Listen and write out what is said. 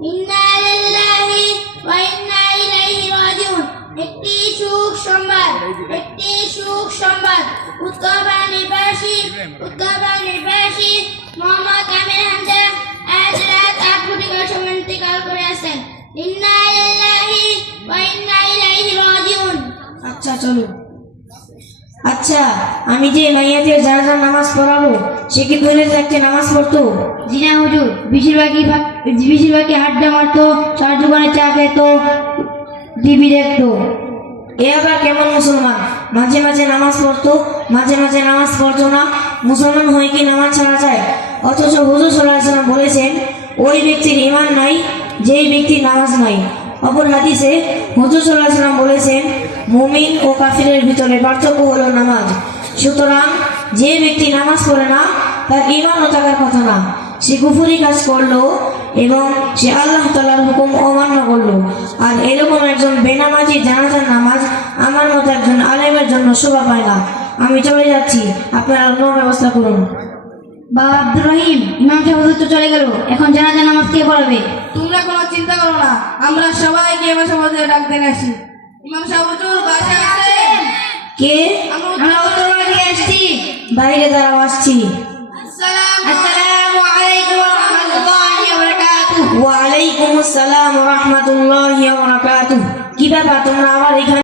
ইন্না লিল্লাহি ওয়া ইন্না ইলাইহি রাজিউন। একটি সুখ সংবাদ উত্তরবাণীবাসী মোহাম্মদ আমির হামজা আজ রাত 8 ঘটিকার সময় ইন্তেকাল করে আছেন। ইন্না লিল্লাহি ওয়া ইন্না ইলাইহি রাজিউন। আচ্ছা চলো। আচ্ছা, আমি যে মাইয়াদের জানাজার নামাজ পড়াবো সে কি ধরে থাকতে নামাজ পড়তো? জি না হুজুর, বেশিরভাগই হাড্ডা মারতো, চার দোকানে চা খেত, টিভি দেখতো। এ আবার কেমন মুসলমান? মাঝে মাঝে নামাজ পড়তো, মাঝে মাঝে নামাজ পড়তো না। মুসলমান হয়ে কি নামাজ ছাড়া যায়? অথচ হুজুর সাল্লাল্লাহু আলাইহি ওয়াসাল্লাম বলেছেন ওই ব্যক্তির ঈমান নাই যেই ব্যক্তির নামাজ নাই। অপর হাদিসে হুজুর সাল্লাল্লাহু আলাইহি ওয়াসাল্লাম বলেছেন মুমিন ও কাফিরের ভিতরে পার্থক্য হলো নামাজ। সুতরাং যে ব্যক্তি নামাজ পড়ে না তার ঈমানও থাকার কথা না। সে কুফরি কাজ করলো এবং সে আল্লাহ তাআলার হুকুম অমান্য করলো। আর এরকম একজন বেনামাজি জানাজার নামাজ আমার মতো একজন আলেমের জন্য শোভা পায় না। আমি চলে যাচ্ছি, আপনারা অন্য ব্যবস্থা করুন। বাবা আব্দুর রহিম, ইমাম সাহেব হুজুর তো চলে গেল, এখন জানাজা নামাজ কে পড়াবে? তোমরা কোনো চিন্তা করো না, আমরা সবাইকে ইমাম সাহেবের ডাক দেন আসি। ইমাম সাহেব হুজুর বাসায় আছেন? কে? আমরা উত্তরপাড়া থেকে আসছি। বাইরে দাঁড়াও, আসছি। আসসালামু আলাইকুম ওয়া রাহমাতুল্লাহি ওয়া বারাকাতুহু। ওয়া আলাইকুম আসসালাম ওয়া রাহমাতুল্লাহি ওয়া বারাকাতুহু। কি ব্যাপার, তোমরা